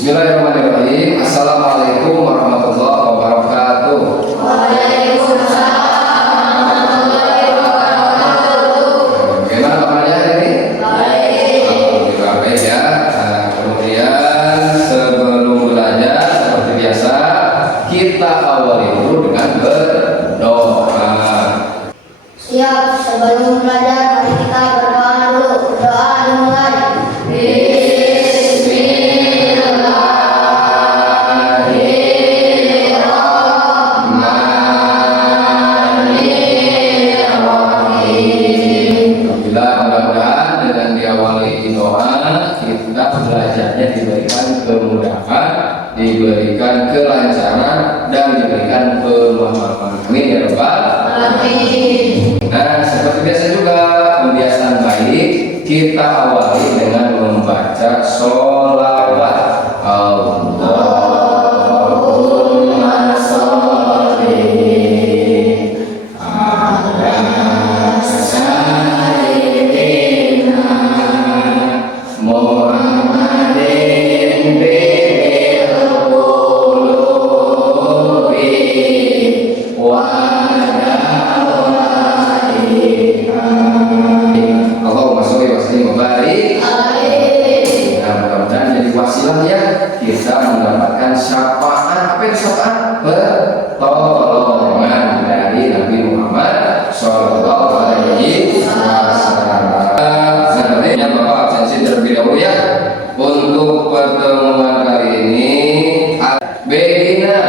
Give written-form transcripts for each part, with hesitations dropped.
Bismillahirrahmanirrahim. Assalamualaikum warahmatullahi wabarakatuh. Waalaikumsalam warahmatullahi wabarakatuh. Bagaimana kabarnya hari ini? Baik. Alhamdulillah baik ya. Kemudian sebelum belajar seperti biasa kita awali dulu dengan berdoa. Siap, sebelum belajar mari kita berdoa dulu. Doa dimulai. Mudah-mudahan dengan diawali doa kita belajarnya diberikan kemudahan, diberikan kelancaran, dan diberikan pemahaman. Amin ya Rabbal alamin. Nah, seperti biasa juga kebiasaan baik kita awali dengan membaca sholawat. Allahumma sholli ala sayyidina Muhammadin bil qulubi wa Allahumma sholli wa sallim wa barik. Nah, mudah-mudahan jadi wasilah ya kita mendapatkan syafaat. Apa itu syafaat? Pertolongan dari Nabi Muhammad Sallallahu Alaihi Wasallam. Sebenarnya Bapak absensi terlebih dahulu ya. Untuk pertemuan kali ini Bedina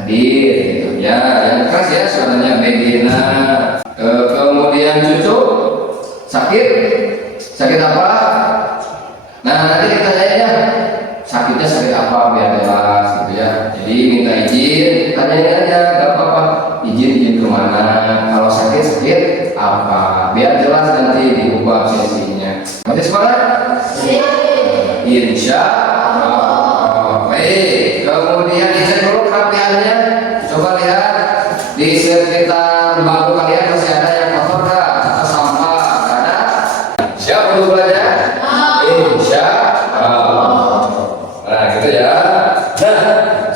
hadir gitu ya, yang keras ya suaranya Bedina. Kemudian cucu sakit apa? Nah, nanti kita tanya ya, sakitnya sakit apa biar jelas gitu ya. Jadi minta izin, tanyain aja, gak apa-apa. Izin kemana? Kalau sakit apa? Biar jelas nanti di buku absensinya. Masih semangat? Insya Allah. Baik. Kemudian dicek dulu kerapiannya. Coba lihat di sekitar bangku kalian masih ada yang kotor nggak? Atau sampah? Ada? Siap untuk belajar? Insya Allah. Nah, gitu ya. Nah,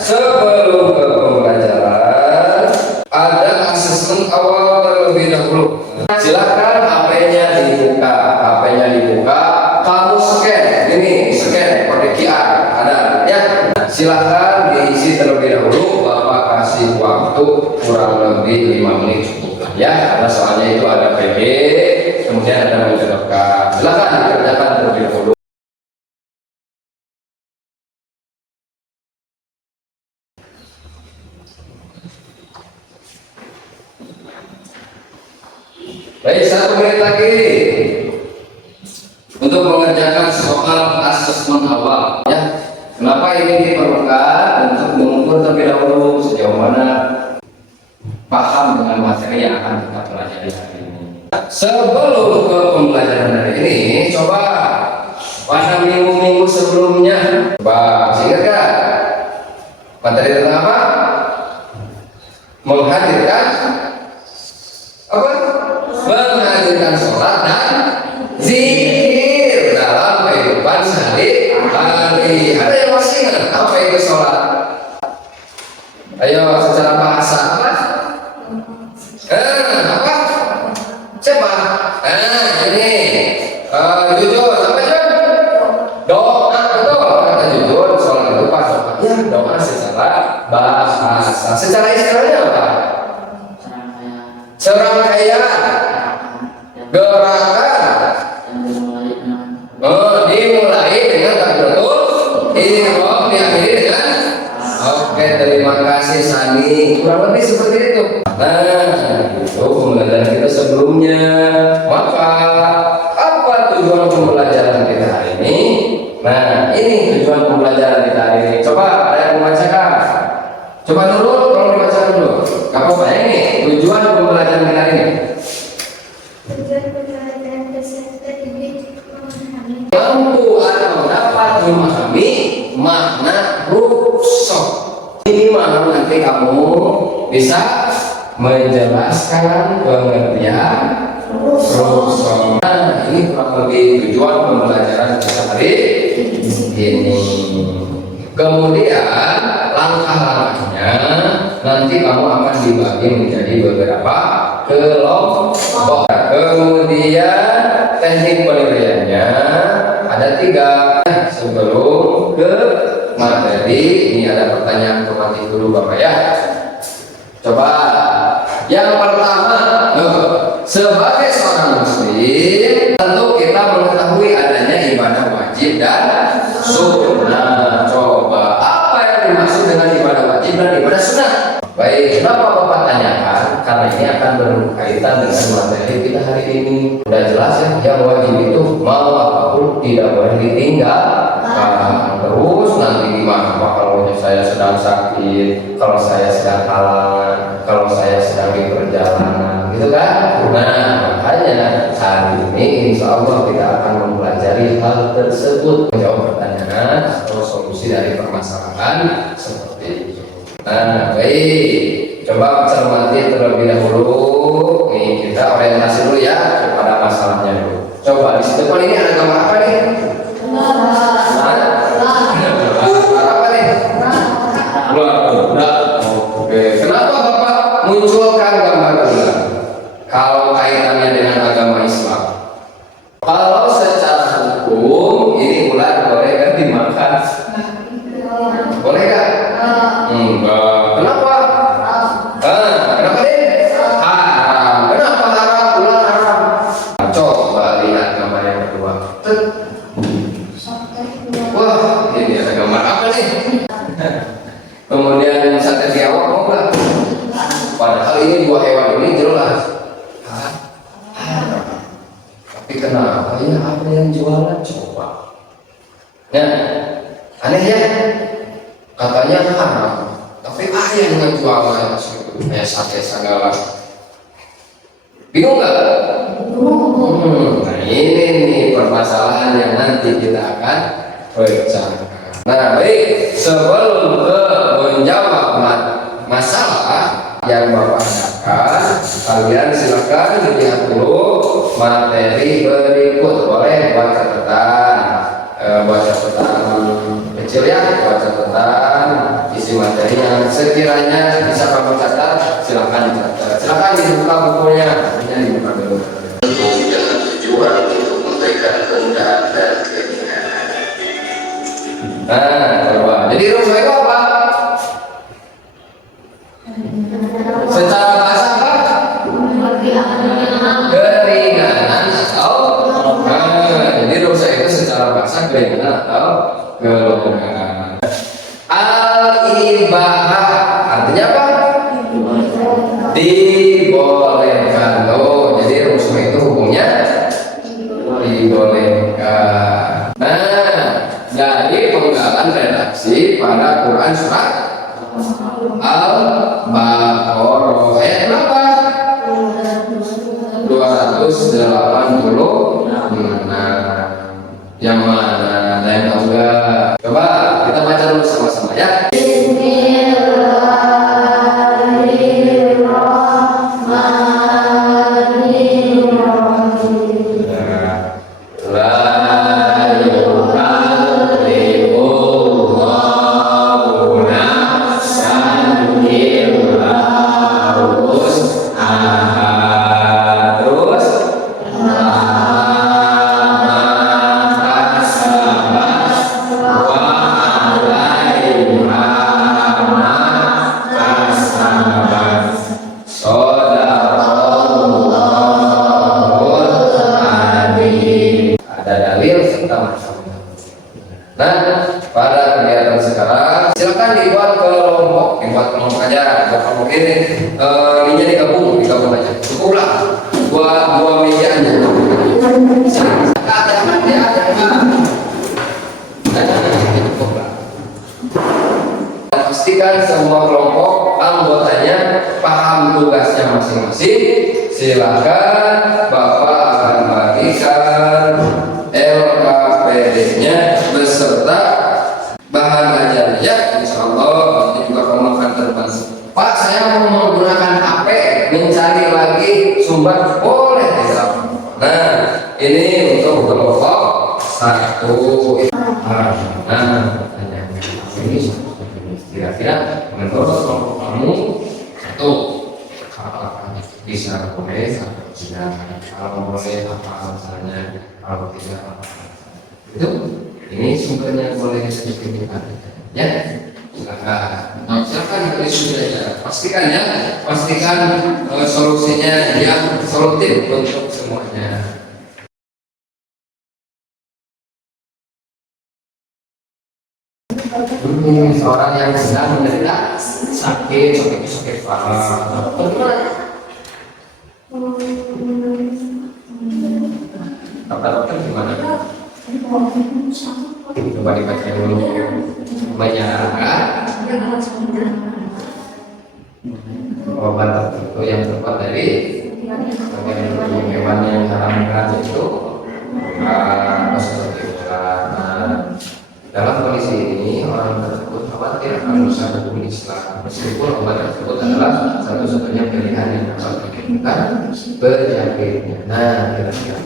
sebelum ke pembelajaran ada asesmen awal terlebih dahulu. Silakan HP-nya dibuka, kamu scan, ini scan kode QR ada ya. Silakan diisi terlebih dahulu. Bapak kasih waktu kurang lebih 5 menit cukup ya, karena soalnya itu ada PD, kemudian ada menjelaskan. Silakan dikerjakan terlebih dahulu. Baik, 1 menit lagi untuk mengerjakan soal asesmen awal ya. Kenapa ini diperlukan? Untuk mengukur terlebih dahulu sejauh mana paham dengan materi yang akan kita pelajari hari ini. Sebelum ke pembelajaran hari ini, coba pada minggu-minggu sebelumnya, coba ingat kan? Materi tentang apa? Menghadirkan apa? Menghadirkan sholat dan zikir dalam kehidupan sehari-hari. Ada yang masih ingat apa itu sholat? Ayo secara bahasa apa? Apa? Coba. Ini jujur apa Jun? Doa, betul kata jujur. Sholat itu pas ya doa secara bahasa. Secara istilahnya apa? Serangkaian gerakan dimulai dengan takbiratul ihram, diakhiri dengan oke, terima kasih Sani. Kurang lebih seperti itu. Nah, itu pembelajaran kita sebelumnya. Maka apa tujuan pembelajaran kita hari ini? Nah, ini tujuan pembelajaran kita hari ini. Coba ada yang membacakan. Coba dulu, tolong dibacakan dulu. Kamu bayang nih tujuan pembelajaran kita hari ini. Tujuan pembelajaran peserta didik memahami Mampu atau dapat memahami makna rukhsah. Minimal nanti kamu bisa menjelaskan pengertian rukhsah. Nah, ini kurang lebih tujuan pembelajaran kita hari ini. Kemudian langkah-langkahnya nanti kamu akan dibagi menjadi beberapa kelompok. Kemudian teknik penilaiannya ada 3. Sebelum ke materi, ini ada pertanyaan otomatis dulu Bapak ya. Coba yang pertama, sebagai seorang muslim tentu kita mengetahui adanya ibadah wajib dan sunnah. Coba apa yang dimaksud dengan ibadah wajib dan ibadah sunnah? Baik, kenapa Bapak tanyakan? Karena ini akan berkaitan dengan materi kita hari ini. Sudah jelas ya, yang wajib itu mau apapun tidak boleh ditinggalkan. Terus nanti gimana Pak kalau saya sedang sakit, kalau saya sedang halangan, kalau saya sedang di perjalanan, gitu kan? Nah, makanya hari ini insya Allah kita akan mempelajari hal tersebut, menjawab pertanyaan atau solusi dari permasalahan seperti itu. Nah, baik, coba cermati terlebih dahulu. Nih, kita orientasi dulu ya kepada masalahnya dulu. Coba di depan ini ada gambar apa nih? Apa nih? Bulan. Oke, kenapa Bapak munculkan gambar bulan? Kalau kaitannya dengan agama Islam, kalau secara hukum ini bulan boleh kan dimakan? Boleh kan? Enggak. Kenapa? Kenapa nih? Haram. Kenapa haram? Bulan haram. Coba lihat gambar yang kedua. Wah, ini ada gambar apa nih? Kemudian sate biawak mau nggak? Padahal ini 2 hewan ini jelas. Tapi kenapa ya apa yang jualan? Coba. Nah, aneh ya. Katanya haram, tapi yang ngejualan sate segala. Bingung nggak? Nah ini nih permasalahan yang nanti kita akan bicarakan. Nah baik, sebelum menjawab masalah yang Bapak tanyakan, kalian silakan dilihat dulu materi berikut. Boleh buat catatan, kecil ya, buat catatan isi materi yang sekiranya bisa kamu catat, silakan dicatat. Silakan dibuka bukunya, ini dibuka dulu. Dengan tujuan untuk memberikan kemudahan dan keringanan. Nah, coba. Jadi rumus itu apa? Secara bahasa apa? Keringanan atau jadi rumus itu secara bahasa keringanan atau kelonggaran. Al-ibahah artinya apa? Dibolehkan. Oh, jadi rumus itu hukumnya dibolehkan. Nah, dari penggalan redaksi pada Quran surat Al-Baqarah ayat berapa? 286. Yang mana? Ada yang tahu nggak? Coba kita baca dulu sama-sama ya. Nah, pada kegiatan sekarang silakan dibuat kelompok aja. Kelompok ini ininya digabung aja. Cukuplah dua meja aja. Pastikan semua kelompok anggotanya paham tugasnya masing-masing. Silakan Bapak akan bagikan LKPD-nya beserta bahan ajarnya. Insya Allah ini juga kamu akan terbantu. Pak, saya mau menggunakan HP mencari lagi sumber, boleh tidak? Nah, ini untuk kelompok 1. Nah, ini satu. Kira-kira menurut kelompok kamu satu, apakah bisa boleh atau tidak? Kalau boleh apa alasannya? Kalau tidak apa? Itu ini sumbernya boleh sedikit ya. Silakan tulis saja. Pastikan ya, pastikan solusinya yang solutif untuk semuanya. Seorang yang sedang menderita sakit parah. Kata dokter gimana? Coba dibaca dulu. Menyerahkan obat tertentu yang terbuat dari hewan yang diharamkan itu dalam kondisi ini orang tersebut khawatir akan usaha hukum Islam meskipun obat tersebut adalah satu-satunya pilihan yang dapat menyembuhkan penyakitnya. Nah, kira-kira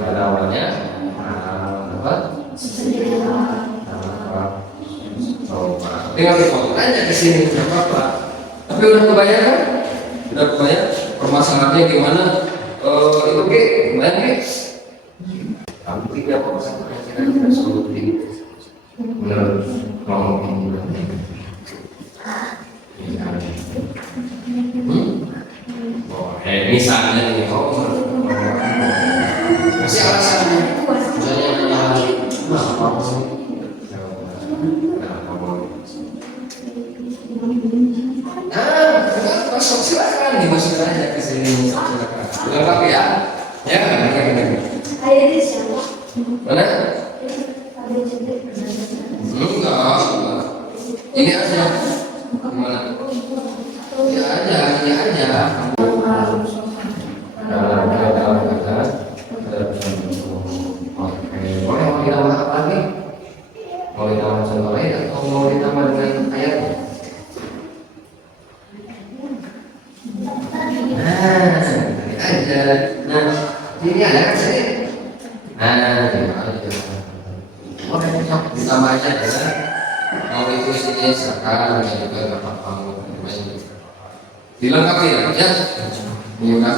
ada awalnya apa? Tinggal dipotong aja ke sini nggak apa-apa. Tapi udah kebayang kan? Udah kebayang permasalahannya gimana? Itu ke, kebayang ke? Kamu tiga permasalahan kira-kira solusi menurut ngomong misalnya nih, masih alasannya, masuk silakan dimasukkan aja ke sini. Silakan ya, ya. Mana? Enggak. Ini aja. Gimana? Ya aja, ini aja. Boleh mau ditambah apa lagi? Mau ditambah contoh lain atau mau ditambah dengan ayatnya? Nah, ini aja. Nah, ini ada kan sih? Nah, ini aja. Boleh ditambah aja ya. Mau itu isinya silakan, ya juga nggak apa-apa. Dilengkapi ya? Ini udah.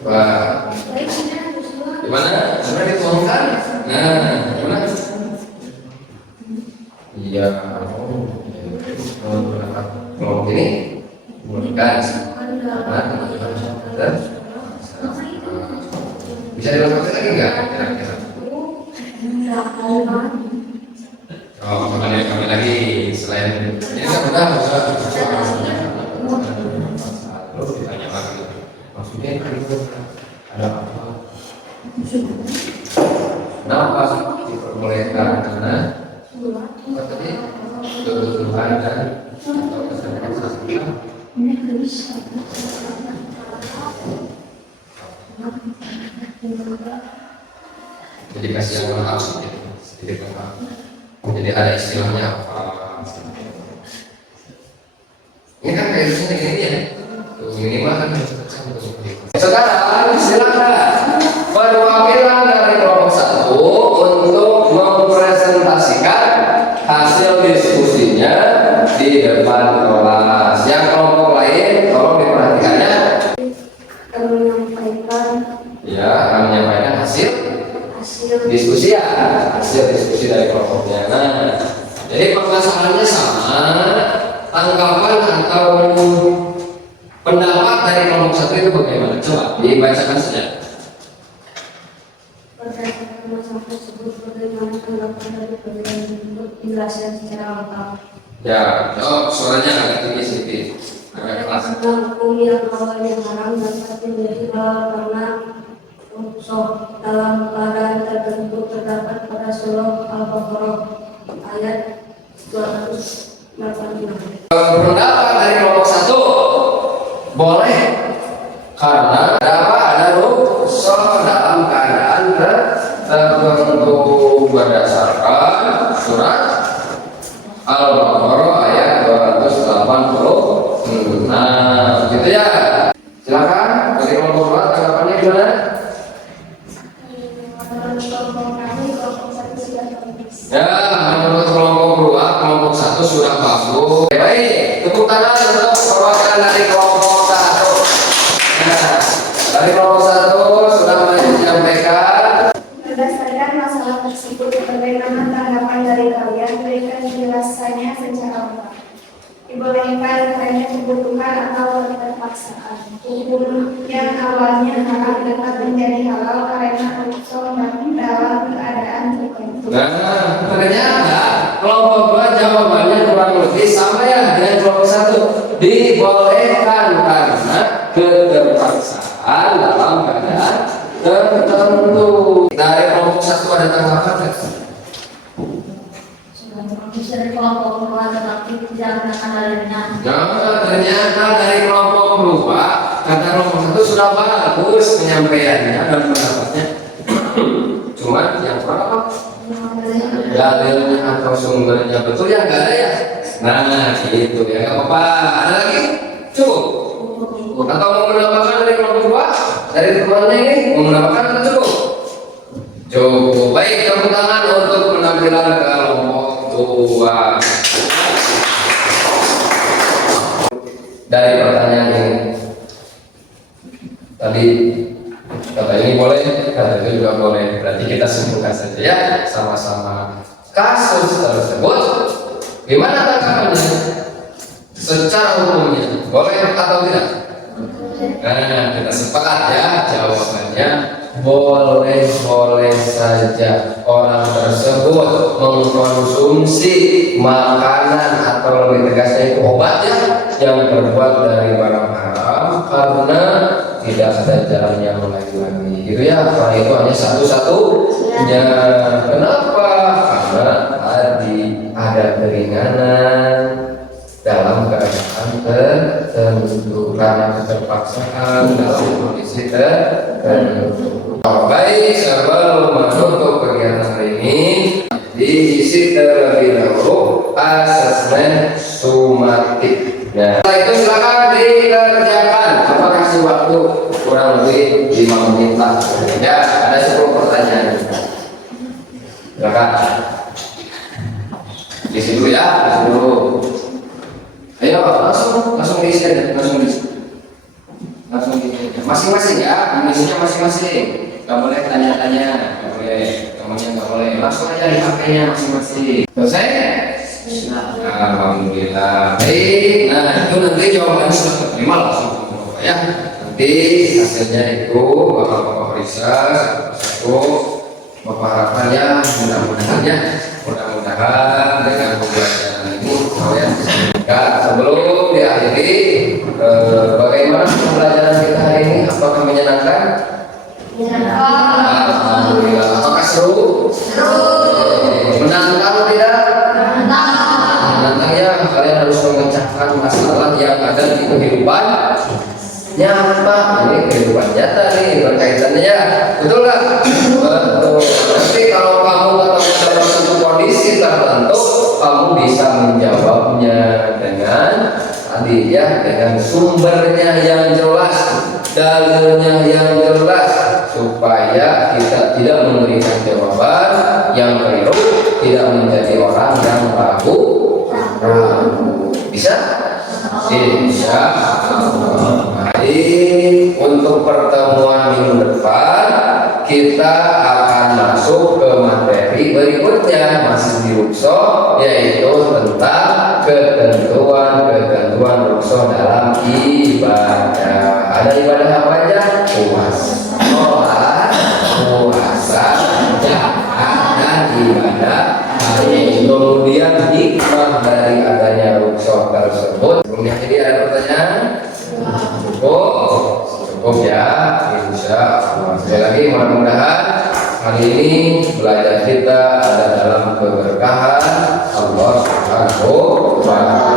Wah, gimana? Sudah dituangkan? Nah, gimana? Iya. Kalau ini, bukan. Bisa dilengkapi lagi nggak? Kira-kira? Oh, makanya kami lagi selain ini kan udah terus ditanya lagi maksudnya itu ada apa? Kenapa diperbolehkan karena apa tadi kebutuhan dan atau kesadaran sosial? Jadi kasih yang lengkap sedikit lengkap. Jadi ada istilahnya apa? Ini kan kayak gini ya. Minimal kan sekarang silakan perwakilan dari kelompok satu untuk mempresentasikan hasil diskusinya di depan kelas. Yang kelompok lain tolong diperhatikannya. Ya, akan menyampaikan hasil diskusi ya, hasil diskusi dari kelompoknya. Nah, jadi permasalahannya sama, tanggapan atau pendapat dari kelompok satu itu bagaimana? Coba dibacakan saja. Berdasarkan masalah tersebut, bagaimana tanggapan dari perbedaan bentuk penjelasan secara lengkap? Ya, suaranya agak tinggi sedikit, agak keras. Tentang hukum yang awalnya haram dapat menjadi halal karena unsur dalam keadaan tertentu terdapat pada surah Al-Baqarah ayat 285. Pendapat dari kelompok satu boleh karena ada rukhsah dalam keadaan tertentu berdasarkan surat Al-Baqarah ayat 280. Nah, gitu ya. Silakan dari kelompok 2 tanggapannya gimana? Menurut kelompok kami, kelompok 1 sudah bagus. Ya, menurut kelompok 2, kelompok 1 sudah bagus. Baik, tepuk tangan untuk perwakilan dari kelompok 1. Nah, dari kelompok 1 sudah mulai menyampaikan. Berdasarkan masalah tersebut, bagaimana tanggapan dari kalian? Berikan penjelasannya secara lengkap. Dibolehkan karena kebutuhan atau keterpaksaan. Hukum yang awalnya haram dapat menjadi halal karena unsur dalam keadaan tertentu. Nah, ternyata kelompok 2 jawabannya kurang lebih sama ya dengan kelompok 1. Dibolehkan karena keterpaksaan dalam keadaan tertentu. Dari kelompok 1 ada tanggapan nggak? Sudah bagus dari kelompok 2 tetapi tidak menekan dalilnya. Nah, ternyata dari kelompok 2 kata kelompok 1 sudah bagus penyampaiannya dan pendapatnya. Cuma yang kurang apa? Dalilnya atau sumbernya betul ya nggak ada ya. Nah gitu ya nggak apa-apa. Ada lagi? Cukup. Atau mau menambahkan dari kelompok 2 dari temannya ini mau menambahkan atau cukup? Cukup. Baik, tepuk tangan untuk penampilan kelompok 2. Dari pertanyaan ini tadi kata ini boleh, kata itu juga boleh. Berarti kita simpulkan saja ya sama-sama. Kasus tersebut gimana tanggapannya? Secara hukumnya boleh atau tidak? Nah, kita sepakat ya jawabannya boleh saja orang tersebut mengkonsumsi makanan atau lebih tegasnya itu obat ya yang terbuat dari barang haram karena tidak ada jalan yang lain lagi gitu ya. Karena itu hanya satu-satunya. Kenapa? Karena tadi ada keringanan dalam keadaan tertentu karena keterpaksaan dalam kondisi tertentu. Baik, sebelum menutup kegiatan hari ini diisi terlebih dahulu asesmen sumatik. Nah, setelah itu silakan dikerjakan. Coba kasih waktu kurang lebih 5 menit lah. Ya, ada 10 pertanyaan. Silakan. Isi dulu ya, isi dulu. Ayo langsung diisi aja, langsung diisi. Masing-masing ya, isinya masing-masing. Gak boleh tanya-tanya, gak boleh temannya, gak boleh. Langsung aja di HP-nya masing-masing. Selesai? Alhamdulillah. Baik, nah itu nanti jawabannya sudah terima langsung ya. Nanti hasilnya itu Bapak periksa satu. Bapak harapkan ya mudah-mudahan dengan pembelajaran ini kalian bisa. Sebelum diakhiri, bagaimana pembelajaran kita hari ini? Apakah menyenangkan? Alhamdulillah. Apakah seru? Menantang tidak? Menantang ya. Kalian harus memecahkan masalah yang ada di kehidupan nyata. Ini kehidupan nyata nih berkaitannya ya. Betul nggak? Betul. Nanti kalau kamu ketemu dalam satu kondisi tertentu, kamu bisa menjawabnya dengan tadi ya, dengan sumbernya yang jelas, dalilnya yang jelas, supaya kita tidak memberikan jawaban yang keliru, tidak menjadi orang yang ragu. Bisa? Bisa. Baik, untuk pertemuan minggu depan kita akan masuk ke materi berikutnya masih di Rukso, yaitu tentang ketentuan Rukso dalam ibadah. Ada ibadah apa aja? Puasa, zakat, dan ibadah. Kemudian hikmah dari adanya Rukso tersebut. Sebelumnya ini ada pertanyaan? Cukup ya, insya Allah. Sekali lagi mudah-mudahan hari ini belajar kita ada dalam keberkahan Allah Subhanahu wa Ta'ala.